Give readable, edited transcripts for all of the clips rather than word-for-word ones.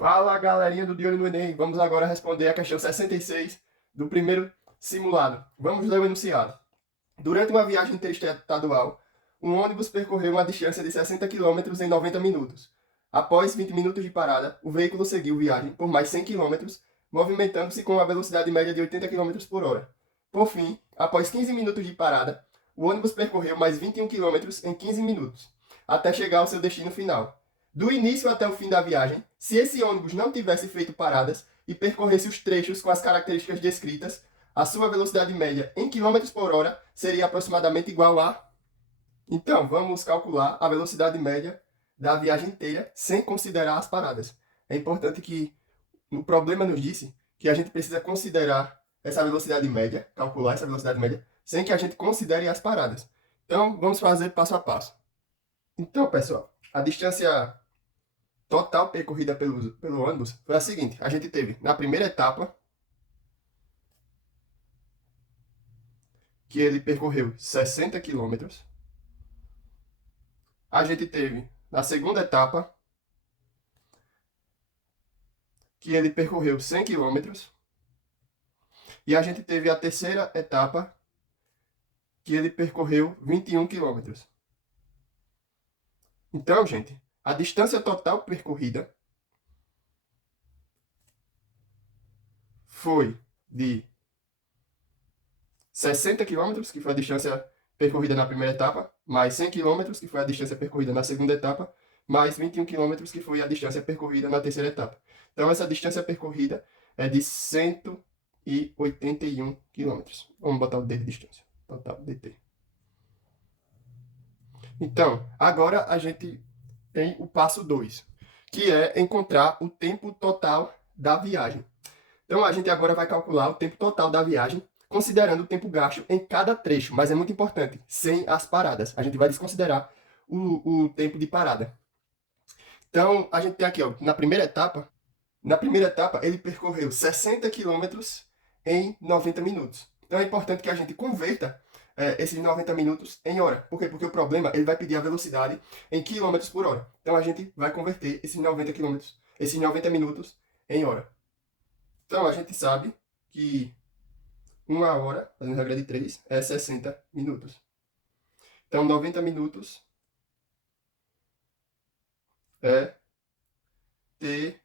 Fala, galerinha do De Olho no Enem. Vamos agora responder a questão 66 do primeiro simulado. Vamos ler o enunciado. Durante uma viagem interestadual, um ônibus percorreu uma distância de 60 quilômetros em 90 minutos. Após 20 minutos de parada, o veículo seguiu viagem por mais 100 quilômetros, movimentando-se com uma velocidade média de 80 quilômetros por hora. Por fim, após 15 minutos de parada, o ônibus percorreu mais 21 quilômetros em 15 minutos, até chegar ao seu destino final. Do início até o fim da viagem, se esse ônibus não tivesse feito paradas e percorresse os trechos com as características descritas, a sua velocidade média em quilômetros por hora seria aproximadamente igual a... Então, vamos calcular a velocidade média da viagem inteira sem considerar as paradas. É importante que o problema nos disse que a gente precisa considerar essa velocidade média, calcular essa velocidade média, sem que a gente considere as paradas. Então, vamos fazer passo a passo. Então, pessoal, a distância total percorrida pelo ônibus foi a seguinte. A gente teve, na primeira etapa, que ele percorreu 60 quilômetros. A gente teve, na segunda etapa, que ele percorreu 100 quilômetros. E a gente teve a terceira etapa, que ele percorreu 21 quilômetros. Então, gente, a distância total percorrida foi de 60 quilômetros, que foi a distância percorrida na primeira etapa, mais 100 quilômetros, que foi a distância percorrida na segunda etapa, mais 21 quilômetros, que foi a distância percorrida na terceira etapa. Então, essa distância percorrida é de 181 quilômetros. Vamos botar o D de distância. Total, DT. Então, agora a gente tem o passo 2, que é encontrar o tempo total da viagem. Então, a gente agora vai calcular o tempo total da viagem, considerando o tempo gasto em cada trecho, mas é muito importante, sem as paradas. A gente vai desconsiderar o tempo de parada. Então, a gente tem aqui, ó, na primeira etapa, ele percorreu 60 quilômetros em 90 minutos. Então, é importante que a gente converta esses 90 minutos em hora. Por quê? Porque o problema, ele vai pedir a velocidade em quilômetros por hora. Então, a gente vai converter esses 90 minutos em hora. Então, a gente sabe que uma hora, fazendo regra de 3, é 60 minutos. Então, 90 minutos é T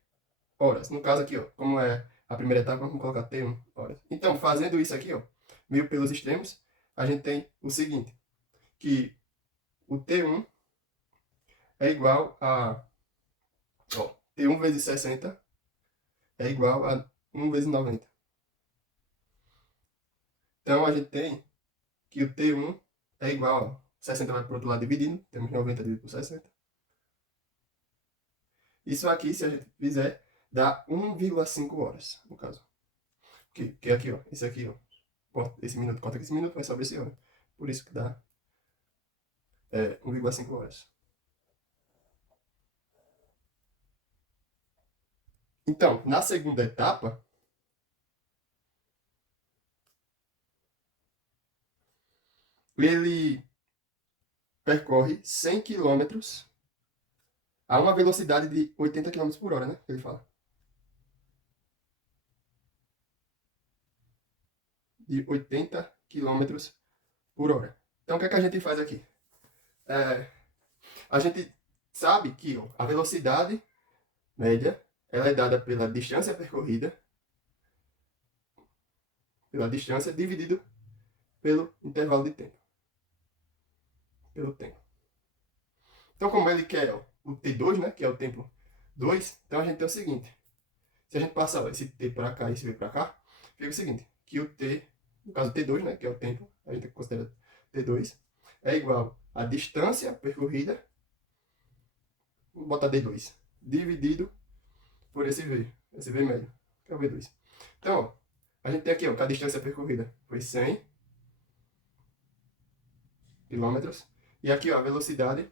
horas. No caso aqui, ó, como é a primeira etapa, vamos colocar T1 horas. Então, fazendo isso aqui, ó, meio pelos extremos, a gente tem o seguinte, que o T1 é igual a... Ó, T1 vezes 60 é igual a 1 vezes 90. Então, a gente tem que o T1 é igual a 60 vai para o outro lado dividindo, temos 90 dividido por 60. Isso aqui, se a gente fizer, dá 1,5 horas, no caso. Que aqui, ó, esse aqui, ó, esse minuto conta com esse minuto, vai sobrar esse hora. Por isso que dá 1,5 horas. Então, na segunda etapa, ele percorre 100 quilômetros a uma velocidade de 80 quilômetros por hora, né? Ele fala. De 80 quilômetros por hora. Então, o que é que a gente faz aqui? A gente sabe que ó, a velocidade média ela é dada pela distância percorrida, pela distância dividido pelo intervalo de tempo. Pelo tempo. Então, como ele quer ó, o T2, né, que é o tempo 2, então a gente tem o seguinte. Se a gente passar ó, esse T para cá e esse V para cá, fica o seguinte, que o T, no caso T2, né, que é o tempo, a gente considera T2, é igual à distância percorrida, vou botar D2, dividido por esse V médio, que é o V2. Então, ó, a gente tem aqui ó, que a distância percorrida foi 100 quilômetros, e aqui ó, a velocidade,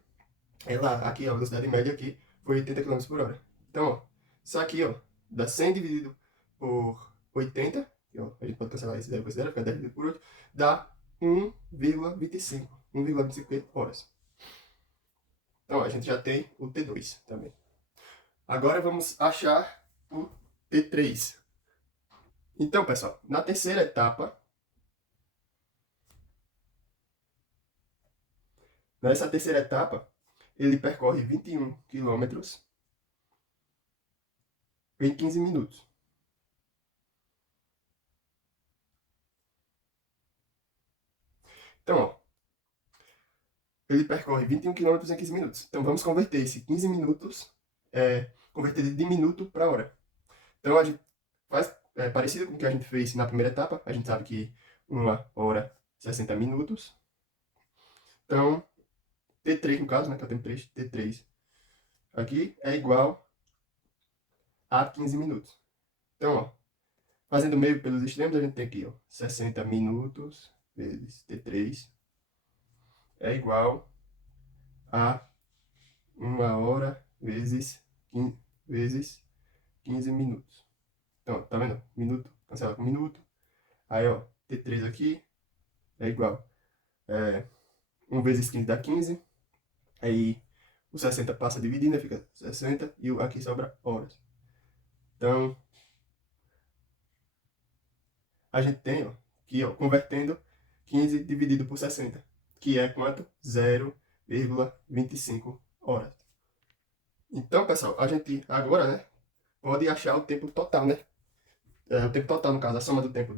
aqui ó, a velocidade média aqui foi 80 km por hora. Então, ó, isso aqui ó, dá 100 dividido por 80, ó, a gente pode cancelar esse 0 com esse 0, fica 10 dividido por 8, dá 1,25 horas. Então, a gente já tem o T2 também. Agora vamos achar o T3. Então, pessoal, na terceira etapa, nessa terceira etapa, ele percorre 21 quilômetros em 15 minutos. Então, ó, ele percorre 21 quilômetros em 15 minutos. Então, vamos converter esse 15 minutos, converter de minuto para hora. Então, a gente faz parecido com o que a gente fez na primeira etapa. A gente sabe que 1 hora 60 minutos. Então, T3 no caso, né, que é o tempo 3, T3 aqui é igual a 15 minutos. Então, ó, fazendo meio pelos extremos, a gente tem aqui, ó, 60 minutos vezes T3 é igual a 1 hora vezes 15 minutos. Então, ó, tá vendo? Minuto, cancela com minuto. Aí, ó, T3 aqui é igual 1 vezes 15 dá 15. Aí, o 60 passa dividindo, fica 60. E aqui sobra horas. Então, a gente tem, ó, aqui, ó, convertendo 15 dividido por 60, que é quanto? 0,25 horas. Então, pessoal, a gente agora, né, pode achar o tempo total, né? O tempo total, no caso, a soma do tempo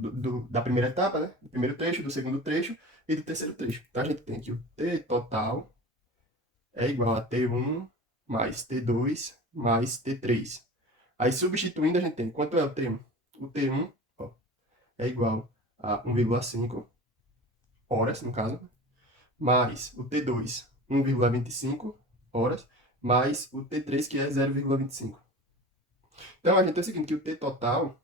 da primeira etapa, né? Do primeiro trecho, do segundo trecho e do terceiro trecho. Então, a gente tem que o T total é igual a T1 mais T2 mais T3. Aí, substituindo, a gente tem quanto é o T1? O T1, ó, é igual a 1,5 horas, no caso, mais o T2, 1,25 horas, mais o T3, que é 0,25. Então, a gente tem o seguinte, que o T total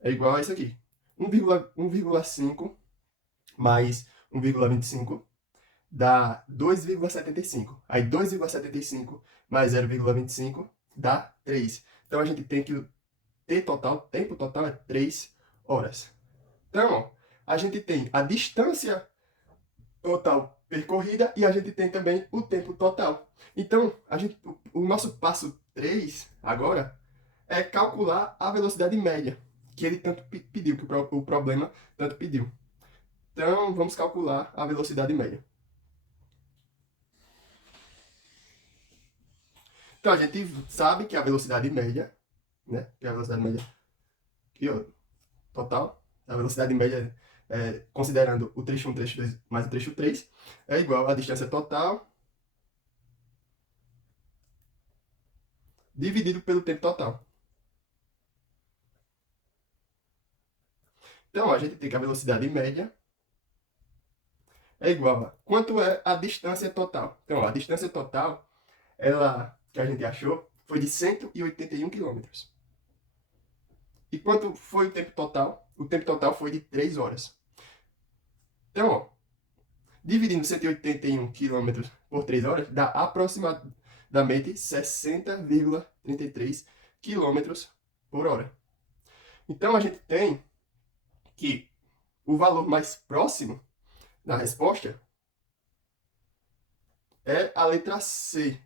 é igual a isso aqui. 1,5 mais 1,25 dá 2,75. Aí 2,75 mais 0,25 dá 3. Então, a gente tem que o T total, tempo total é 3 horas. Então, ó, a gente tem a distância total percorrida e a gente tem também o tempo total. Então, o nosso passo 3 agora é calcular a velocidade média, que ele tanto pediu, que o problema tanto pediu. Então, vamos calcular a velocidade média. Então, a gente sabe que a velocidade média, né, que é a velocidade média aqui, ó, total, a velocidade média, considerando o trecho 1, trecho 2 mais o trecho 3, é igual à distância total dividido pelo tempo total. Então, a gente tem que a velocidade média é igual a quanto é a distância total. Então, a distância total, ela que a gente achou, foi de 181 quilômetros. E quanto foi o tempo total? O tempo total foi de 3 horas. Então, ó, dividindo 181 quilômetros por 3 horas, dá aproximadamente 60,33 quilômetros por hora. Então, a gente tem que o valor mais próximo da resposta é a letra C,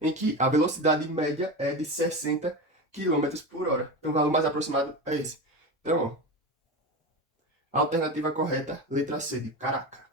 em que a velocidade média é de 60 quilômetros por hora. Então, o valor mais aproximado é esse. Então, ó, a alternativa correta, letra C de Caraca.